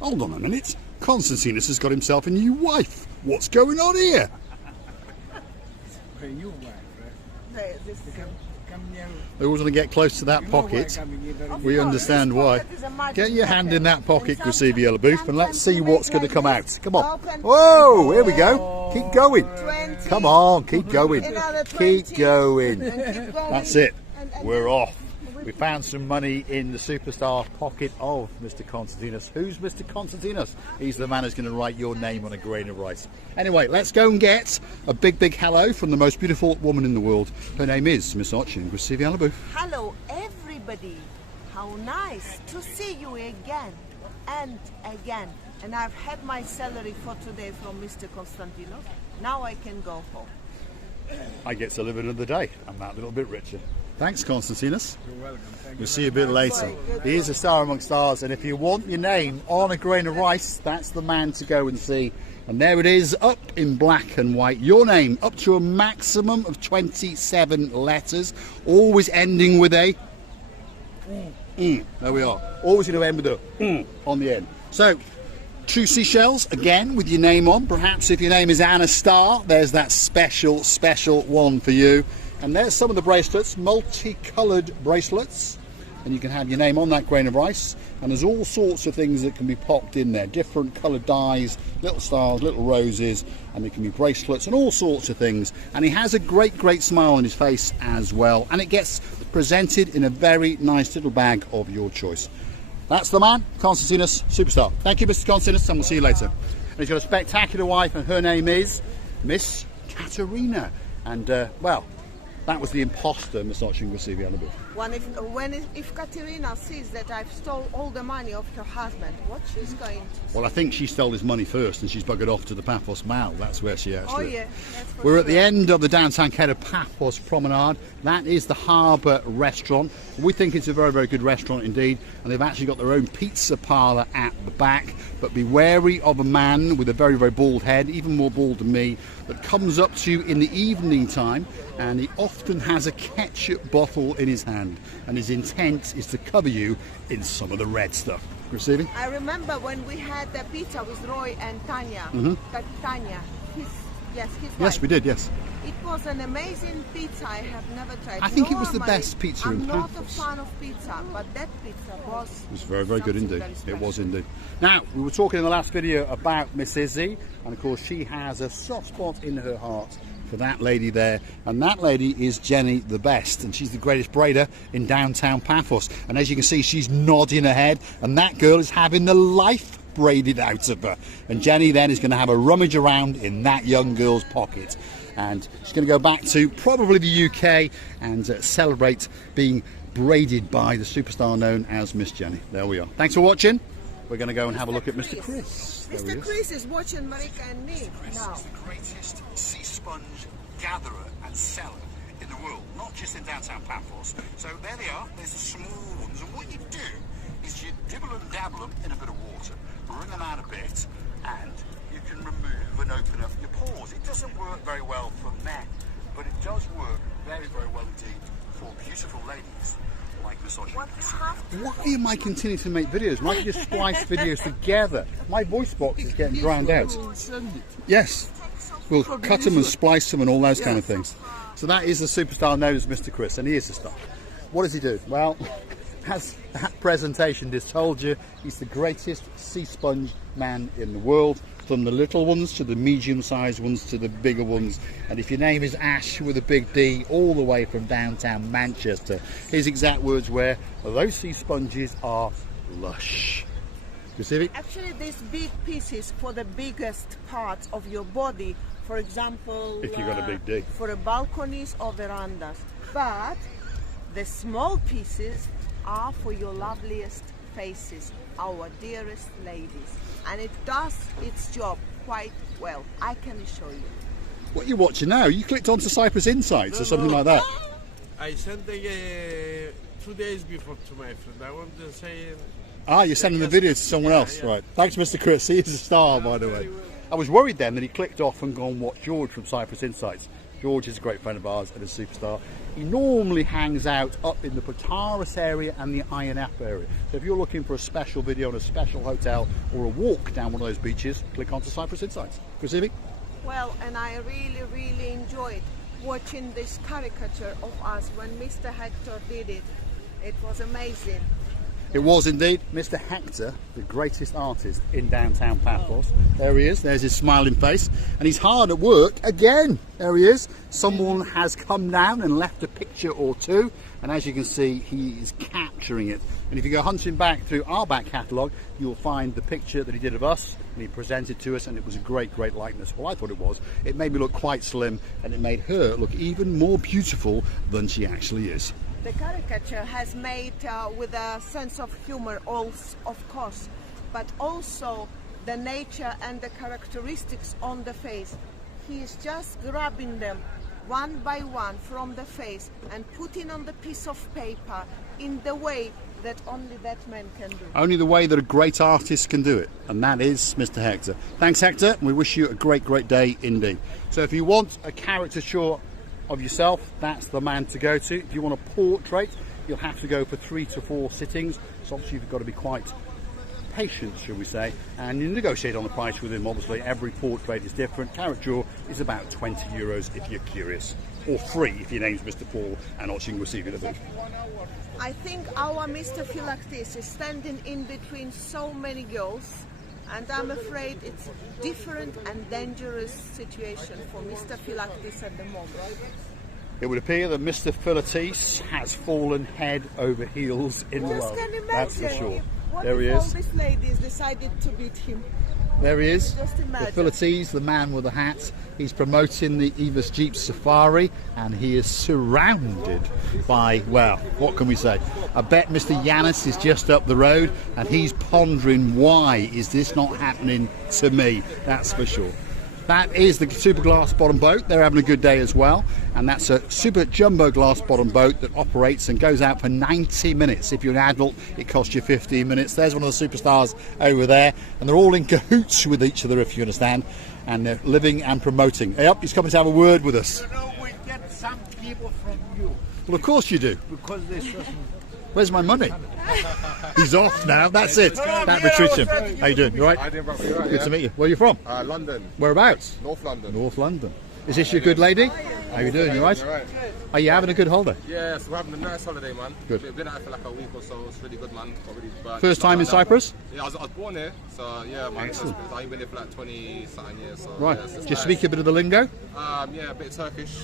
Hold on a minute. Constantinos has got himself a new wife. What's going on here? A new wife, right? They always want to get close to that pocket. We understand why. Get your hand in that pocket, Gracevia Booth, and let's see what's going to come out. Come on. Whoa, here we go. Keep going. Come on, keep going. Keep going. That's it. We're off. We found some money in the superstar pocket of Mr. Constantinos. Who's Mr. Constantinos? He's the man who's going to write your name on a grain of rice. Anyway, let's go and get a big, big hello from the most beautiful woman in the world. Her name is Miss Ochin Gracevia. Hello, everybody. How nice to see you again and again. And I've had my salary for today from Mr. Constantinos. Now I can go home. I get to live another day. I'm that little bit richer. Thanks, Constantinos. You're welcome. Thank We'll see you a bit later. He is a star amongst stars, and if you want your name on a grain of rice, that's the man to go and see. And there it is, up in black and white. Your name, up to a maximum of 27 letters, always ending with a There we are. Always going to end with a on the end. So, true seashells, again, with your name on. Perhaps if your name is Anna Star, there's that special, special one for you. And there's some of the bracelets, multicoloured bracelets, and you can have your name on that grain of rice. And there's all sorts of things that can be popped in there, different coloured dies, little stars, little roses, and there can be bracelets and all sorts of things. And he has a great, great smile on his face as well, and it gets presented in a very nice little bag of your choice. That's the man, Constantinos, superstar. Thank you, Mr. Constantinos, and we'll see you later. And he's got a spectacular wife, and her name is Miss Katerina. And, well, that was the imposter, Miss Ochin Gracevia. If Katerina sees that I've stole all the money of her husband, what she's going to Well, I think she stole his money first and she's buggered off to the Paphos Mall. That's where she actually... Oh, yeah. That's for We're sure. at the end of the downtown Kato Paphos Promenade. That is the Harbour Restaurant. We think it's a very, very good restaurant indeed. And they've actually got their own pizza parlour at the back. But be wary of a man with a very, very bald head, even more bald than me, that comes up to you in the evening time, and he often has a ketchup bottle in his hand. And his intent is to cover you in some of the red stuff. Receiving? I remember when we had the pizza with Roy and Tanya. Tanya, his Yes, wife. we did, yes. It was an amazing pizza I have never tried. I think it was the Normally, best pizza in I'm not a Paphos. fan of pizza, but that pizza was... It was very, very good something indeed. very It special. was indeed. Now, we were talking in the last video about Miss Izzy, and of course she has a soft spot in her heart for that lady there, and that lady is Jenny the Best, and she's the greatest braider in downtown Paphos. And as you can see, she's nodding her head, and that girl is having the life braided out of her. And Jenny then is going to have a rummage around in that young girl's pocket, and she's going to go back to probably the UK and celebrate being braided by the superstar known as Miss Jenny. There we are. Thanks for watching. We're going to go and have a look at Mr. Chris. There he Mr. is. Chris is watching Marika and me now. Is the greatest sea sponge gatherer and seller in the world, not just in downtown Paphos. So there they are. There's the small ones, and what you do is you dibble and dabble them in a bit of water, wring them out a bit, and you can remove and open up your pores. It doesn't work very well for men, but it does work very, very well indeed for beautiful ladies like Miss Ochin. Why am I continuing to make videos? Why don't you splice videos together? My voice box is getting drowned out. Yes, we'll cut them and splice them and all those kind of things. So that is the superstar known as Mr. Chris, and he is a star. What does he do? Well, as that presentation just told you, he's the greatest sea sponge man in the world, from the little ones to the medium-sized ones to the bigger ones. And if your name is Ash with a big D, all the way from downtown Manchester, his exact words were, those sea sponges are lush. You see it? Actually, these big pieces for the biggest parts of your body, for example, If you got a big D. for the balconies or verandas. But the small pieces are for your loveliest faces, our dearest ladies. And it does its job quite well, I can assure you. What are you watching now? You clicked onto Cyprus Insights or something like that. I sent 2 days before to my friend. I want to say... Ah, you're sending the video to someone else, right? Thanks, Mr. Chris. He is a star, by the way. I was worried then that he clicked off and gone watch George from Cyprus Insights. George is a great friend of ours and a superstar. He normally hangs out up in the Pataras area and the Ayanap area. So if you're looking for a special video on a special hotel or a walk down one of those beaches, click onto Cyprus Insights. Chrissy? Well, and I really enjoyed watching this caricature of us when Mr. Hector did it. It was amazing. It was indeed Mr. Hector, the greatest artist in downtown Paphos. There he is, there's his smiling face, and he's hard at work again. There he is. Someone has come down and left a picture or two, and as you can see, he is capturing it. And if you go hunting back through our back catalogue, you'll find the picture that he did of us, and he presented to us, and it was a great likeness. Well, I thought it was. It made me look quite slim, and it made her look even more beautiful than she actually is. The caricature has made with a sense of humor, of course, but also the nature and the characteristics on the face. He is just grabbing them one by one from the face and putting on the piece of paper in the way that only that man can do. Only the way that a great artist can do it, and that is Mr. Hector. Thanks, Hector, and we wish you a great day indeed. So if you want a caricature of yourself, that's the man to go to. If you want a portrait, you'll have to go for 3 to 4 sittings. So obviously you've got to be quite patient, shall we say, and you negotiate on the price with him. Obviously every portrait is different. Caricature is about 20 euros if you're curious, or free if your name's Mr. Paul, and also you can receive it a bit. I think our Mr. Phylaktis is standing in between so many girls, and I'm afraid it's different and dangerous situation for Mr. Phylaktis at the moment. It would appear that Mr. Phylaktis has fallen head over heels in love. Just can imagine. That's for sure. What There he if all is. these ladies decided to beat him? There he is. Just The imagine. Phylaktis, the man with the hat. He's promoting the Eva's Jeep Safari, and he is surrounded by, well, what can we say? I bet Mr. Yanis is just up the road, and he's pondering, why is this not happening to me? That's for sure. That is the super glass bottom boat. They're having a good day as well, and that's a super jumbo glass bottom boat that operates and goes out for 90 minutes. If you're an adult, it costs you 15 minutes. There's one of the superstars over there, and they're all in cahoots with each other, if you understand, and they're living and promoting. Hey up, he's coming to have a word with us. You know, we get some people from you Well, of course you do. because they shouldn't. Where's my money? He's off now. That's it. That retreats him. How you doing? You all right? I didn't rock you right, Good to meet you. Where are you from? London, Whereabouts? North London. North London. Is this your good lady? How you doing? You all right? Right. Are you having a good holiday? Yeah, so we're having a nice holiday, man. Good. We've been out for like a week or so. It's really good, man. Got really burnt. First time in Cyprus? Yeah, I was born here, so yeah, man. Excellent. I've been here for like 20-something years. So, Right. Yeah, it's Do you nice. speak a bit of the lingo? Yeah, a bit of Turkish.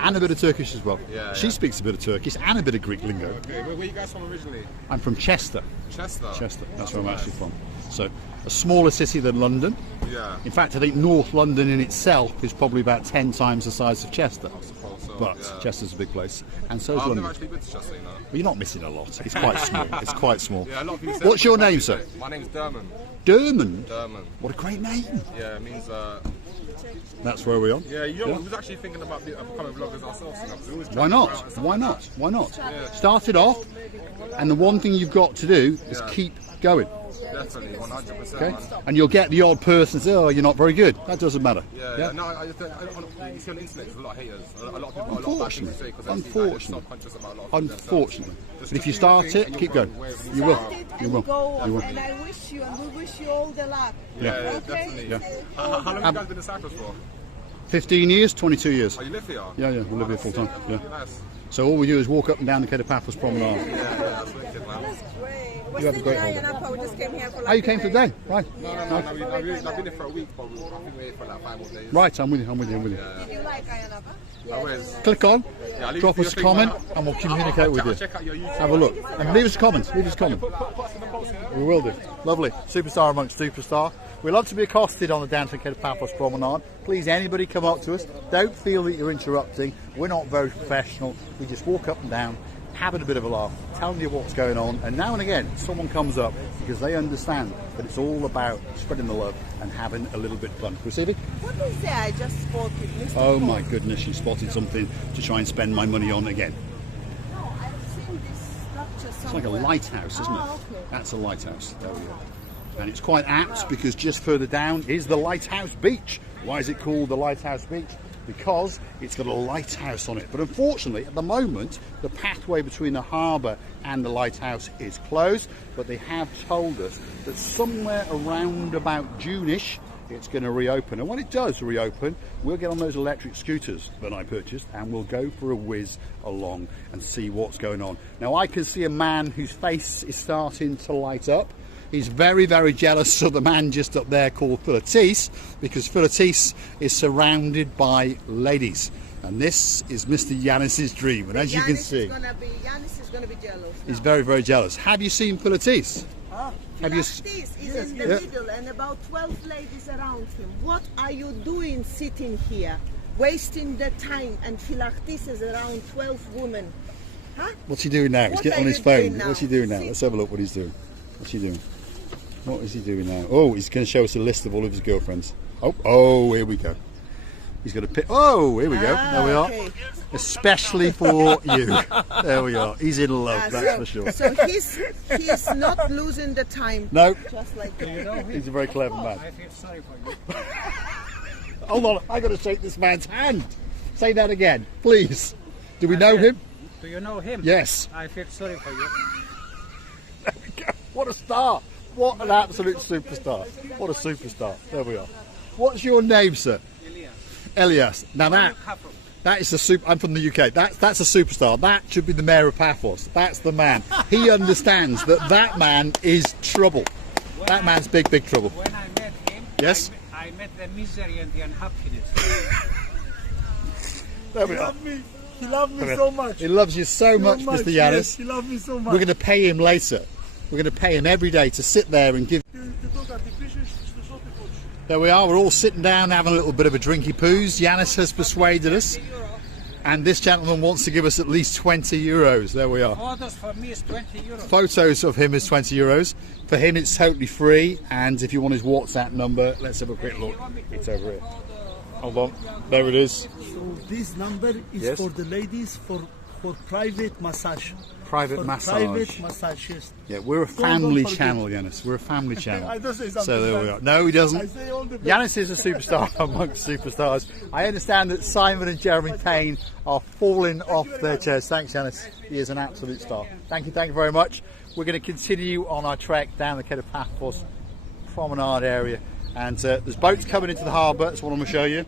And a bit of Turkish as well. Yeah, She yeah. speaks a bit of Turkish and a bit of Greek lingo. Okay, where are you guys from originally? I'm from Chester. Chester. Chester. That's where I'm nice. actually from. So, a smaller city than London. Yeah. In fact, I think North London in itself is probably about 10 times the size of Chester. I suppose so. But yeah. Chester's a big place, and so is I've London. never actually been to Chester, you know. Well, you're not missing a lot. It's quite small. It's quite small. Yeah, a lot of people say What's your name, sir? My name's Derman. Dermond. Derman. What a great name. Yeah, it means That's where we're on. yeah, you know, we was actually thinking about becoming vloggers ourselves. You know, 'cause we always Why travel not? around and stuff Why like not? that. Why not? Yeah. Start it off, and the one thing you've got to do is Yeah. keep going. Definitely, 100%. Okay? Man. And you'll get the odd person say, "Oh, you're not very good." That doesn't matter. Yeah. No, I just, you see on the internet, there's a lot of haters. A lot of people got a lot of bad things to Unfortunately. say because they're Unfortunately. self-conscious about a lot of things Unfortunately. themselves. But if you Just start do it, your thing keep and going. you'll go wherever You will. Start it You and will. go, You will. and I wish you, and we wish you all the luck. Yeah, Okay? definitely. Yeah. How long have you guys been in Cyprus for? 15 years, 22 years. Oh, you live here? Yeah, we live here full time. Yeah. Nice. So all we do is walk up and down the Kato Paphos Promenade. Yeah, that's wicked, man. You have a great holiday. We just came here for Oh, you came for the day? Right. No, I've been here for a week, but I think we're here for like 5 more days. Right, I'm with you. Did you like Ayanapa? Always. Click on, Yeah, leave drop your us a thing, comment, man. and we'll communicate with I'll you. check out your YouTube. Have a look. And leave us a comment. Leave us a comment. Post in the post, yeah? We will do. Lovely. Superstar amongst superstar. We love to be accosted on the downtown Kato Paphos Promenade. Please, anybody come up to us. Don't feel that you're interrupting. We're not very professional. We just walk up and down, having a bit of a laugh, telling you what's going on. And now and again, someone comes up because they understand that it's all about spreading the love and having a little bit of fun. Receiving? What is there? I just spotted Mr. Oh Paul. my goodness, you spotted something to try and spend my money on again. No, I've seen this structure It's like a somewhere. lighthouse, isn't it? Oh, okay. That's a lighthouse. There we go. And it's quite apt because just further down is the Lighthouse Beach. Why is it called the Lighthouse Beach? because it's got a lighthouse on it. But unfortunately, at the moment, the pathway between the harbour and the lighthouse is closed. But they have told us that somewhere around about June-ish, it's going to reopen. And when it does reopen, we'll get on those electric scooters that I purchased and we'll go for a whiz along and see what's going on. Now, I can see a man whose face is starting to light up. He's very, very jealous of the man just up there called Philotis, because Philotis is surrounded by ladies. And this is Mr. Yanis's dream. And as you can see, Yanis is going to be jealous. he's very, very jealous. Have you seen Philotis? Have you? Philaktis is in the middle and about 12 ladies around him. What are you doing sitting here, wasting the time, and Philaktis is around 12 women? Huh? What's he doing now? He's What getting are on his you phone. doing now? What's he doing now? Let's have a look what he's doing. What's he doing? What is he doing now? Oh, he's going to show us a list of all of his girlfriends. Oh, here we go. He's going to pick. Oh, here we go. There we are. Okay. Especially for you. There we are. He's in love, that's for sure. So he's not losing the time. No, Just like he's a very clever man. I feel sorry for you. Hold on, I got to shake this man's hand. Say that again, please. Do we know him? Do you know him? Yes. I feel sorry for you. What a star! What an absolute superstar! What a superstar! There we are. What's your name, sir? Elias. Now that is the super. I'm from the UK. That's a superstar. That should be the mayor of Paphos. That's the man. He understands that man is trouble. That man's big trouble. When I met him, Yes. I met the misery and the unhappiness. There we are. He loved me so much. He loves you so much, Mr. Yanis. Yes, he loved me so much. We're going to pay him later. We're going to pay him every day to sit there and give. There we are. We're all sitting down having a little bit of a drinky poos. Yanis has persuaded us, and this gentleman wants to give us at least 20 euros. There we are. Photos for me is 20 euros. Photos of him is 20 euros. For him, it's totally free. And if you want his WhatsApp number, let's have a quick look. It's over here. Hold on. There it is. So this number is Yes. for the ladies for private massage. Private For massage. Private massage, yes. Yeah, we're a Don't family forget. channel, Yanis. We're a family channel. I don't say something So there we bad. are. No, he doesn't. I say all the best. Yanis is a superstar amongst superstars. I understand that Simon and Jeremy Payne are falling off their chairs. Thanks, Yanis. He is an absolute star. Thank you very much. We're going to continue on our trek down the Kato Paphos Promenade area. And there's boats coming into the harbour. That's what I'm going to show you.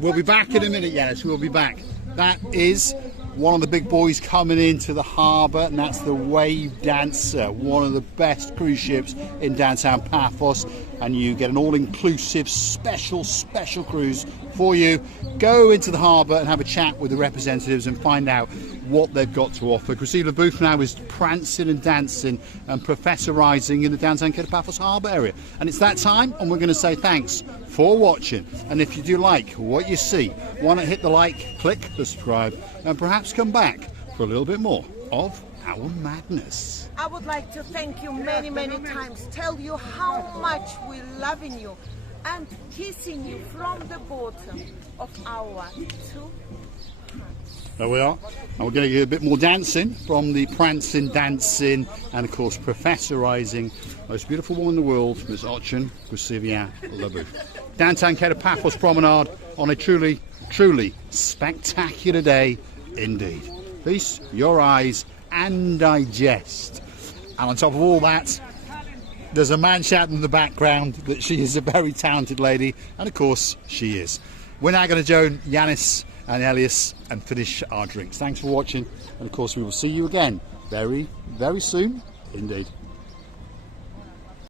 We'll be back in a minute, Yanis. We'll be back. That is one of the big boys coming into the harbour, and that's the Wave Dancer, one of the best cruise ships in downtown Paphos. And you get an all-inclusive special cruise for you. Go into the harbour and have a chat with the representatives and find out what they've got to offer. Christina Booth now is prancing and dancing and professorising in the downtown Kato Paphos harbour area. And it's that time, and we're going to say thanks for watching. And if you do like what you see, why not hit the like, click the subscribe, and perhaps come back for a little bit more of our madness. I would like to thank you many times, tell you how much we're loving you and kissing you from the bottom of our two. There we are. And we're going to get a bit more dancing from the prancing, dancing, and of course professorising most beautiful woman in the world, Miss Ochin Gusivia Labu. Downtown Kato Paphos Promenade on a truly spectacular day indeed. Feast your eyes and digest. And on top of all that, there's a man shouting in the background that she is a very talented lady, and of course she is. We're now going to join Yanis and Elias and finish our drinks. Thanks for watching, and of course we will see you again very soon indeed.